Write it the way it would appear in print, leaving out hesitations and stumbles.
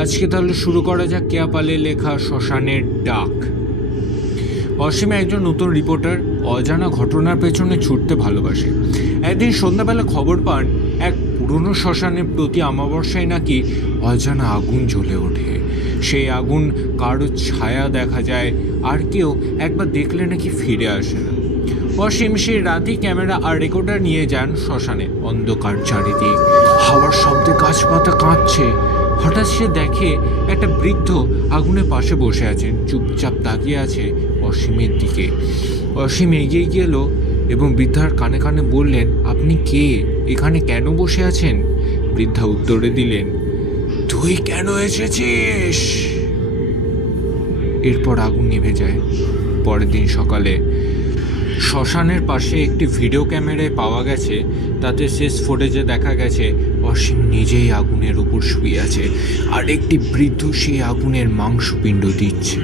আজকে তাহলে শুরু করা যাক কেয়া পালের লেখা শ্মশানের ডাক। অসীম একজন নতুন রিপোর্টার, অজানা ঘটনার পেছনে ছুটতে ভালোবাসে। একদিন সন্ধ্যাবেলা খবর পান এক পুরনো শ্মশানের প্রতি অমাবস্যায় নাকি অজানা আগুন জ্বলে ওঠে। সেই আগুন কারো ছায়া দেখা যায়, আর কেউ একবার দেখলে নাকি ফিরে আসে না। অসীম সেই রাতেই ক্যামেরা আর রেকর্ডার নিয়ে যান শ্মশানে। অন্ধকার চারিদিক, হাওয়ার শব্দে গাছপাতা কাঁপছে। হঠাৎ সে দেখে একটা বৃদ্ধ আগুনের পাশে বসে আছেন, চুপচাপ তাকিয়ে আছে অসীমের দিকে। অসীম এগিয়ে গেল এবং বৃদ্ধার কানে কানে বললেন, আপনি কে? এখানে কেন বসে আছেন? বৃদ্ধা উত্তরে দিলেন, তুই কেন এসেছিস? এরপর আগুন নিভে যায়। পরের দিন সকালে শ্মশানের পাশে একটি ভিডিও ক্যামেরায় পাওয়া গেছে, তাতে শেষ ফুটেজে দেখা গেছে অসীম নিজেই আগুনের উপর শুয়ে আছে আর একটি বৃদ্ধ সেই আগুনের মাংসপিণ্ড দিচ্ছে।